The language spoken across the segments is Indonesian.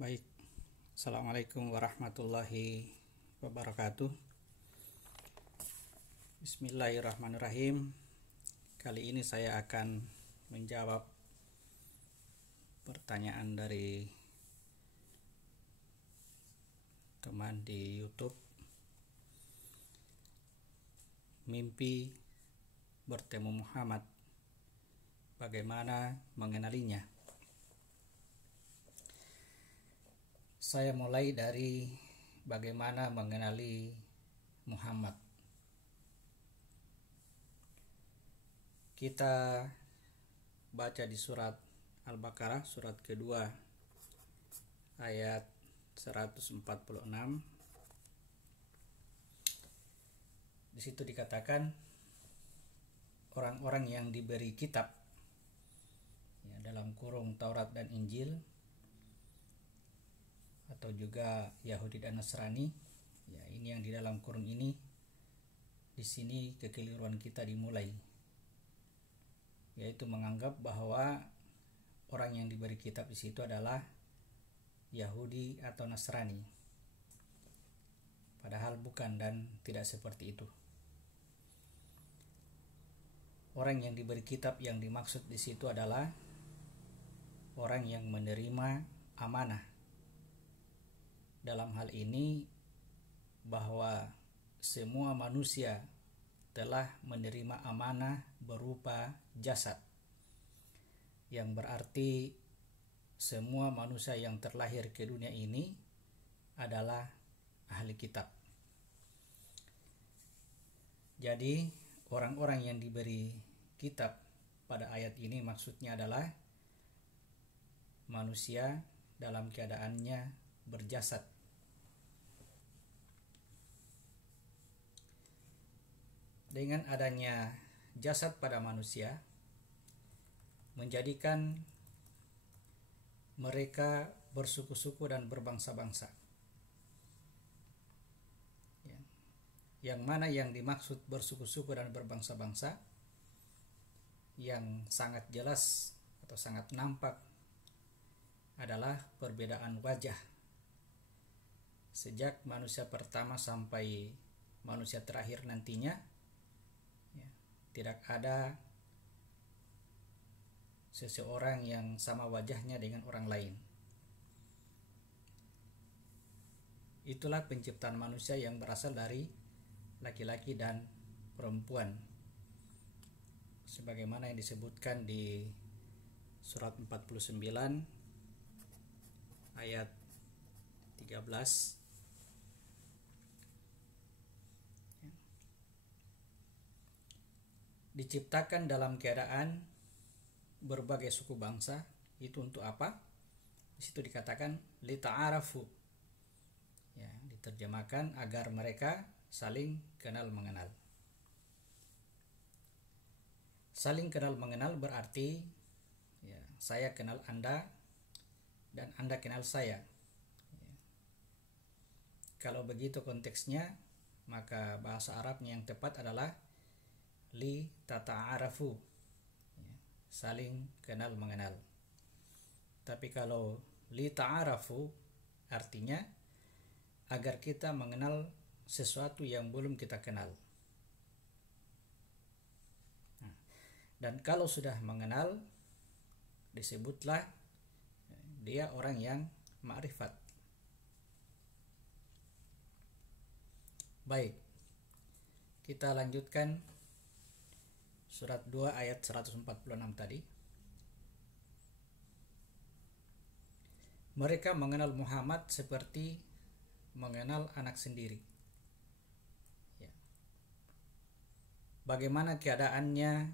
Baik, Assalamualaikum warahmatullahi wabarakatuh. Bismillahirrahmanirrahim. Kali ini saya akan menjawab pertanyaan dari teman di YouTube. Mimpi bertemu Muhammad, bagaimana mengenalinya? Saya mulai dari bagaimana mengenali Muhammad. Kita baca di surat Al-Baqarah, surat kedua, ayat 146. Di situ dikatakan orang-orang yang diberi kitab, ya, dalam kurung Taurat dan Injil, atau juga Yahudi dan Nasrani, ya, ini yang di dalam kurung ini. Di sini kekeliruan kita dimulai, yaitu menganggap bahwa orang yang diberi kitab di situ adalah Yahudi atau Nasrani. Padahal bukan dan tidak seperti itu. Orang yang diberi kitab yang dimaksud di situ adalah orang yang menerima amanah. Dalam hal ini bahwa semua manusia telah menerima amanah berupa jasad, yang berarti semua manusia yang terlahir ke dunia ini adalah ahli kitab. Jadi orang-orang yang diberi kitab pada ayat ini maksudnya adalah manusia dalam keadaannya berjasad. Dengan adanya jasad pada manusia menjadikan mereka bersuku-suku dan berbangsa-bangsa. Ya. Yang mana yang dimaksud bersuku-suku dan berbangsa-bangsa yang sangat jelas atau sangat nampak adalah perbedaan wajah. Sejak manusia pertama sampai manusia terakhir nantinya, ya, tidak ada seseorang yang sama wajahnya dengan orang lain. Itulah penciptaan manusia yang berasal dari laki-laki dan perempuan, sebagaimana yang disebutkan di surat 49 ayat 13. Diciptakan dalam keadaan berbagai suku bangsa. Itu untuk apa? Di situ dikatakan lita'arafu, ya, diterjemahkan agar mereka saling kenal mengenal. Saling kenal mengenal berarti, ya, saya kenal Anda dan Anda kenal saya. Ya. Kalau begitu konteksnya, maka bahasa Arabnya yang tepat adalah li tata'arafu, ya, saling kenal mengenal. Tapi kalau li ta'arafu artinya agar kita mengenal sesuatu yang belum kita kenal. Nah, dan kalau sudah mengenal, disebutlah dia orang yang ma'rifat. Baik, kita lanjutkan surat 2 ayat 146 tadi. Mereka mengenal Muhammad seperti mengenal anak sendiri. Ya. Bagaimana keadaannya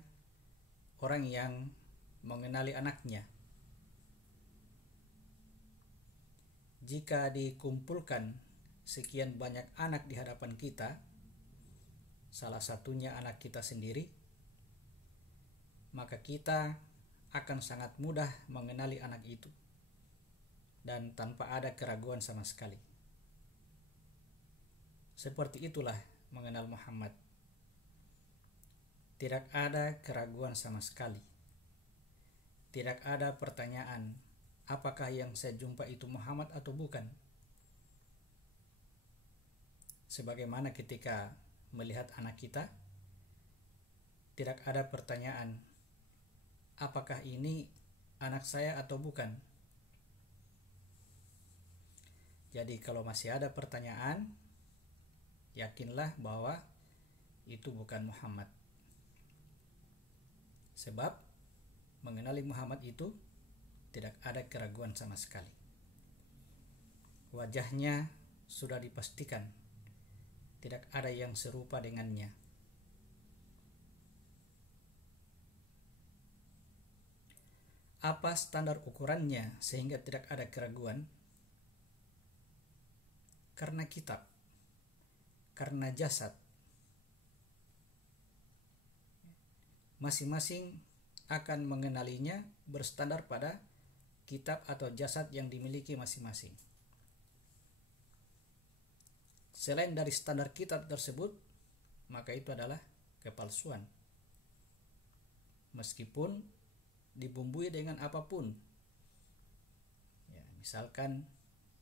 orang yang mengenali anaknya? Jika dikumpulkan sekian banyak anak di hadapan kita, salah satunya anak kita sendiri, maka kita akan sangat mudah mengenali anak itu dan tanpa ada keraguan sama sekali. Seperti itulah mengenal Muhammad. Tidak ada keraguan sama sekali. Tidak ada pertanyaan apakah yang saya jumpa itu Muhammad atau bukan. Sebagaimana ketika melihat anak kita, tidak ada pertanyaan, apakah ini anak saya atau bukan. Jadi kalau masih ada pertanyaan, yakinlah bahwa itu bukan Muhammad. Sebab mengenali Muhammad itu tidak ada keraguan sama sekali. Wajahnya sudah dipastikan, tidak ada yang serupa dengannya. Apa standar ukurannya sehingga tidak ada keraguan? Karena kitab, karena jasad. Masing-masing akan mengenalinya berstandar pada kitab atau jasad yang dimiliki masing-masing. Selain dari standar kitab tersebut, maka itu adalah kepalsuan. Meskipun dibumbui dengan apapun. Ya, misalkan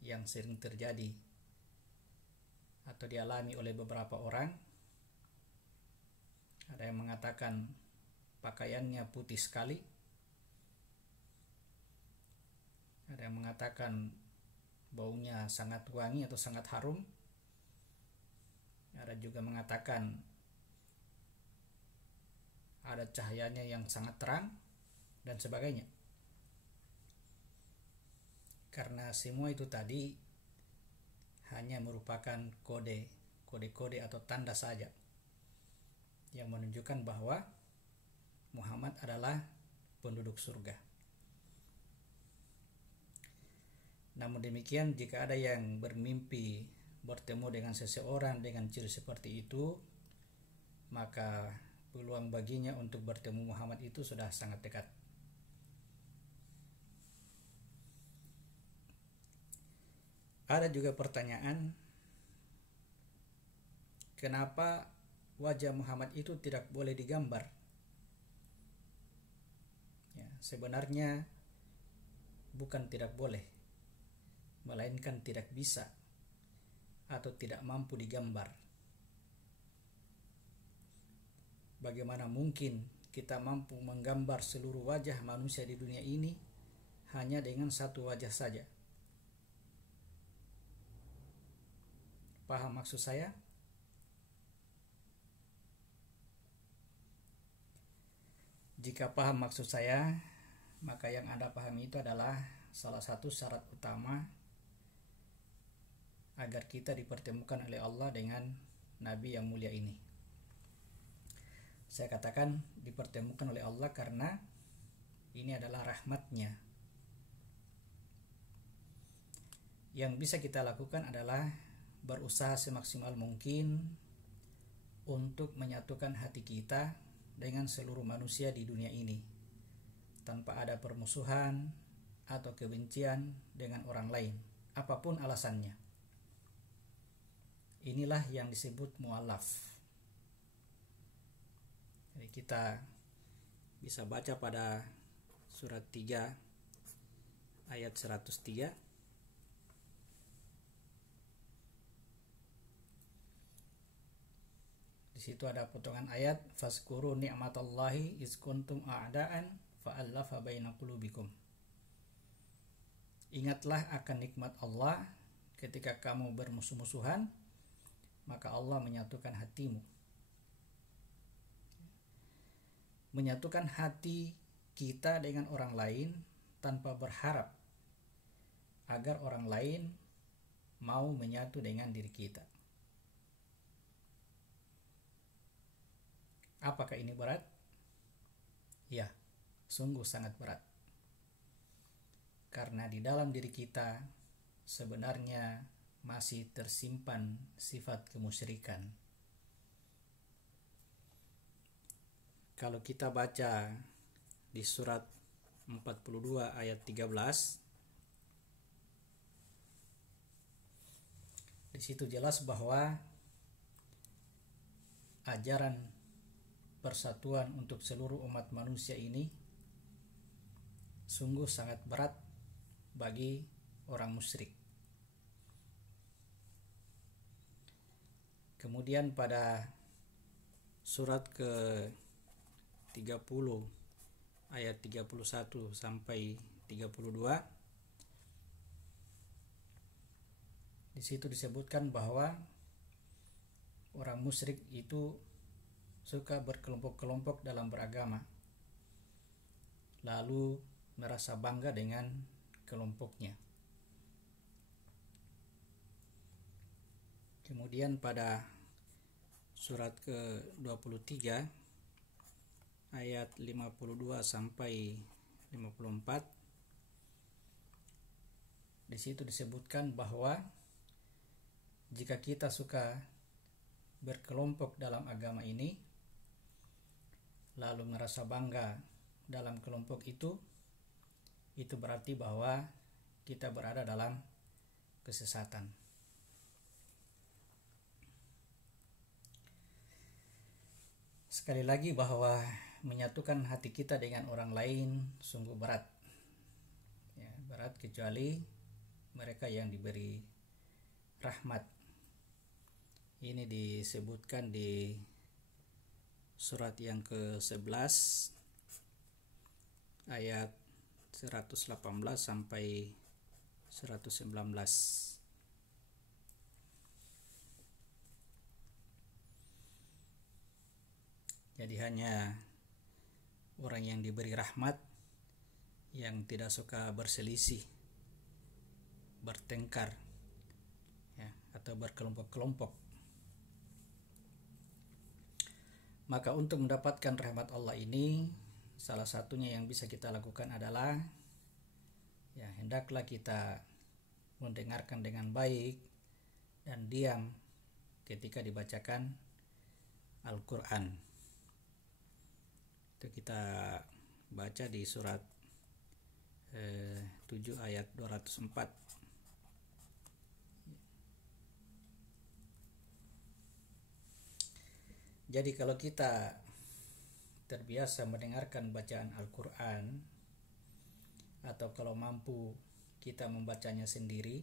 yang sering terjadi atau dialami oleh beberapa orang, ada yang mengatakan pakaiannya putih sekali, ada yang mengatakan baunya sangat wangi atau sangat harum, ada juga mengatakan ada cahayanya yang sangat terang, dan sebagainya. Karena semua itu tadi hanya merupakan kode-kode atau tanda saja yang menunjukkan bahwa Muhammad adalah penduduk surga. Namun demikian, jika ada yang bermimpi bertemu dengan seseorang dengan ciri seperti itu, maka peluang baginya untuk bertemu Muhammad itu sudah sangat dekat. Ada juga pertanyaan, kenapa wajah Muhammad itu tidak boleh digambar? Ya, sebenarnya bukan tidak boleh, melainkan tidak bisa atau tidak mampu digambar. Bagaimana mungkin kita mampu menggambar seluruh wajah manusia di dunia ini hanya dengan satu wajah saja? Paham maksud saya? Jika paham maksud saya, maka yang Anda pahami itu adalah salah satu syarat utama agar kita dipertemukan oleh Allah dengan Nabi yang mulia ini. Saya katakan dipertemukan oleh Allah karena ini adalah rahmatnya. Yang bisa kita lakukan adalah berusaha semaksimal mungkin untuk menyatukan hati kita dengan seluruh manusia di dunia ini, tanpa ada permusuhan atau kebencian dengan orang lain, apapun alasannya. Inilah yang disebut mu'allaf. Jadi kita bisa baca pada surat 3 ayat 103. Di situ ada potongan ayat, fazkuru ni'matallahi iz kuntum a'da'an fa'allafa baina qulubikum. Ingatlah akan nikmat Allah ketika kamu bermusuh-musuhan, maka Allah menyatukan hatimu. Menyatukan hati kita dengan orang lain tanpa berharap agar orang lain mau menyatu dengan diri kita. Apakah ini berat? Ya, sungguh sangat berat. Karena di dalam diri kita sebenarnya masih tersimpan sifat kemusyrikan. Kalau kita baca di surat 42 ayat 13, di situ jelas bahwa ajaran persatuan untuk seluruh umat manusia ini sungguh sangat berat bagi orang musyrik. Kemudian pada surat ke-30 ayat 31 sampai 32, di situ disebutkan bahwa orang musyrik itu suka berkelompok-kelompok dalam beragama, lalu merasa bangga dengan kelompoknya. Kemudian pada surat ke-23 ayat 52 sampai 54, di situ disebutkan bahwa jika kita suka berkelompok dalam agama ini lalu merasa bangga dalam kelompok itu berarti bahwa kita berada dalam kesesatan. Sekali lagi bahwa menyatukan hati kita dengan orang lain sungguh berat. Ya, berat kecuali mereka yang diberi rahmat. Ini disebutkan di surat yang ke-11 ayat 118 sampai 119. Jadi hanya orang yang diberi rahmat yang tidak suka berselisih, bertengkar, ya, atau berkelompok-kelompok. Maka untuk mendapatkan rahmat Allah ini, salah satunya yang bisa kita lakukan adalah ya hendaklah kita mendengarkan dengan baik dan diam ketika dibacakan Al-Quran. Itu kita baca di surat 7 ayat 204. Jadi kalau kita terbiasa mendengarkan bacaan Al-Quran, atau kalau mampu kita membacanya sendiri,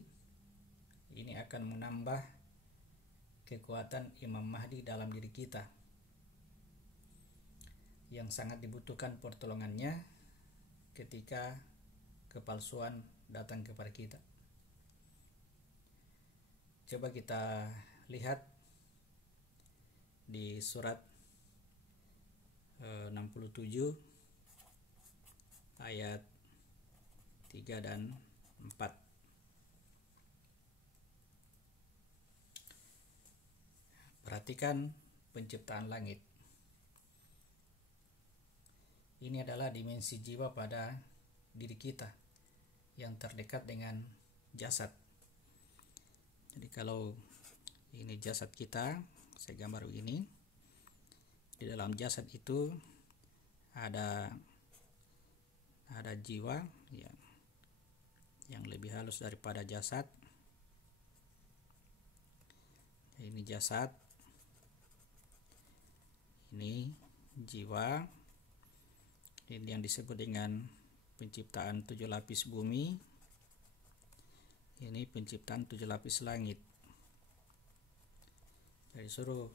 ini akan menambah kekuatan Imam Mahdi dalam diri kita yang sangat dibutuhkan pertolongannya ketika kepalsuan datang kepada kita. Coba kita lihat di surat 67 ayat 3 dan 4. Perhatikan penciptaan langit. Ini adalah dimensi jiwa pada diri kita yang terdekat dengan jasad. Jadi kalau ini jasad kita, saya gambar begini. Di dalam jasad itu ada jiwa ya, yang lebih halus daripada jasad. Ini jasad, ini jiwa. Ini yang disebut dengan penciptaan 7 lapis bumi. Ini penciptaan 7 lapis langit. Jadi suruh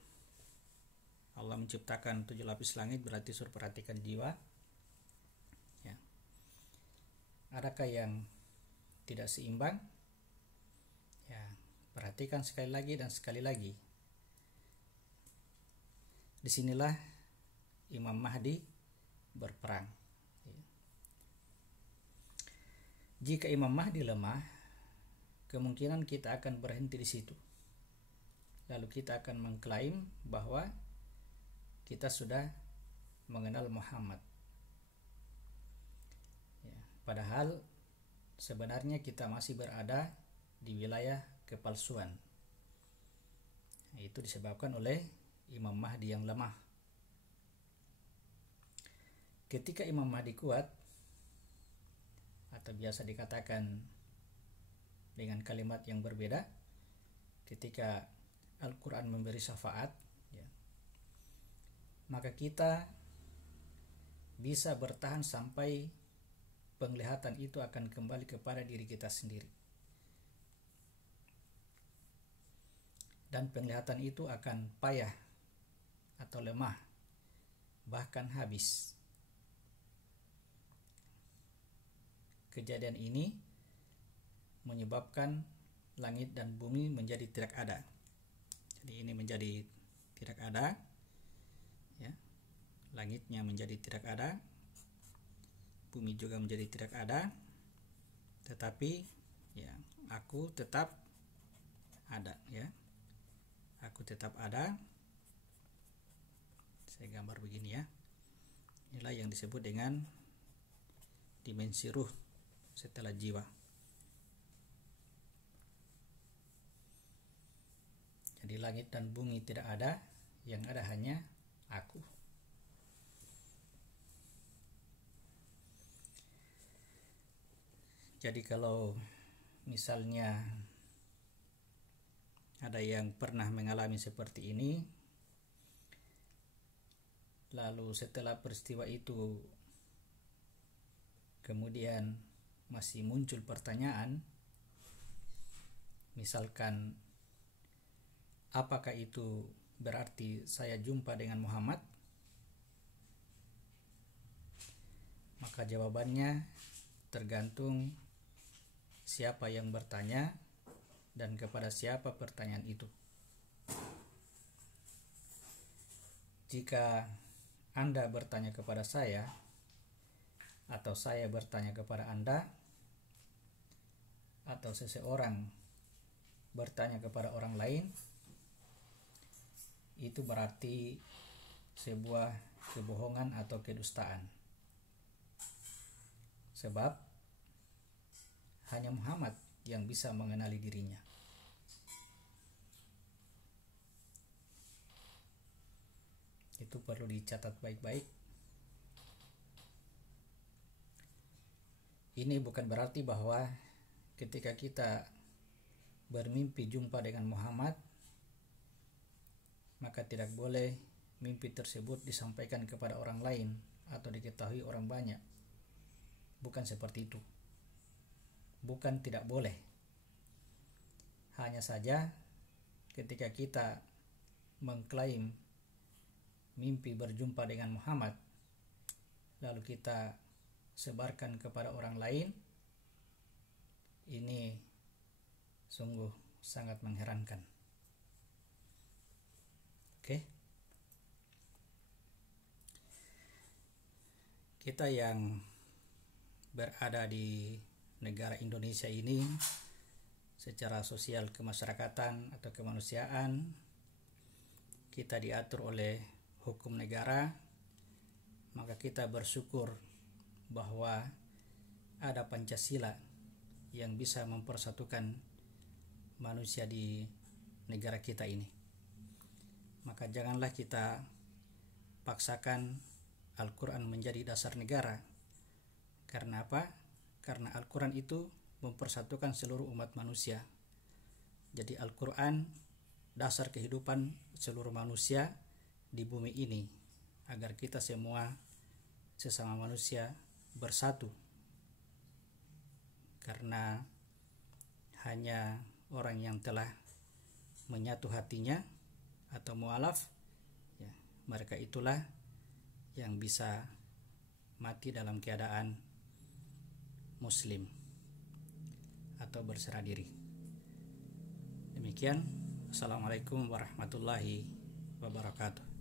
Allah menciptakan 7 lapis langit, berarti suruh perhatikan jiwa. Ya. Adakah yang tidak seimbang? Ya, perhatikan sekali lagi dan sekali lagi. Disinilah Imam Mahdi berperang. Ya. Jika Imam Mahdi lemah, kemungkinan kita akan berhenti di situ. Lalu kita akan mengklaim bahwa kita sudah mengenal Muhammad. Ya, padahal sebenarnya kita masih berada di wilayah kepalsuan. Itu disebabkan oleh Imam Mahdi yang lemah. Ketika Imam Mahdi kuat, atau biasa dikatakan dengan kalimat yang berbeda, ketika Al-Quran memberi syafaat, ya, maka kita bisa bertahan sampai penglihatan itu akan kembali kepada diri kita sendiri. Dan penglihatan itu akan payah atau lemah, bahkan habis. Kejadian ini menyebabkan langit dan bumi menjadi tidak ada. Jadi ini menjadi tidak ada, ya. Langitnya menjadi tidak ada, bumi juga menjadi tidak ada, tetapi ya aku tetap ada, ya. Aku tetap ada. Saya gambar begini, ya. Inilah yang disebut dengan dimensi ruh setelah jiwa. Jadi langit dan bumi tidak ada, yang ada hanya aku. Jadi kalau misalnya ada yang pernah mengalami seperti ini, lalu setelah peristiwa itu kemudian masih muncul pertanyaan, misalkan apakah itu berarti saya jumpa dengan Muhammad? Maka jawabannya tergantung siapa yang bertanya dan kepada siapa pertanyaan itu. Jika Anda bertanya kepada saya atau saya bertanya kepada Anda, atau seseorang bertanya kepada orang lain, itu berarti sebuah kebohongan atau kedustaan. Sebab hanya Muhammad yang bisa mengenali dirinya. Itu perlu dicatat baik-baik. Ini bukan berarti bahwa ketika kita bermimpi jumpa dengan Muhammad, maka tidak boleh mimpi tersebut disampaikan kepada orang lain atau diketahui orang banyak. Bukan seperti itu. Bukan tidak boleh. Hanya saja ketika kita mengklaim mimpi berjumpa dengan Muhammad, lalu kita sebarkan kepada orang lain, ini sungguh sangat mengherankan. Oke. Kita yang berada di negara Indonesia ini secara sosial kemasyarakatan atau kemanusiaan, kita diatur oleh hukum negara, maka kita bersyukur bahwa ada Pancasila yang bisa mempersatukan manusia di negara kita ini. Maka janganlah kita paksakan Al-Quran menjadi dasar negara. Karena apa? Karena Al-Quran itu mempersatukan seluruh umat manusia. Jadi Al-Quran dasar kehidupan seluruh manusia di bumi ini, agar kita semua sesama manusia bersatu. Karena hanya orang yang telah menyatu hatinya atau mu'alaf, ya, mereka itulah yang bisa mati dalam keadaan muslim atau berserah diri. Demikian. Assalamualaikum warahmatullahi wabarakatuh.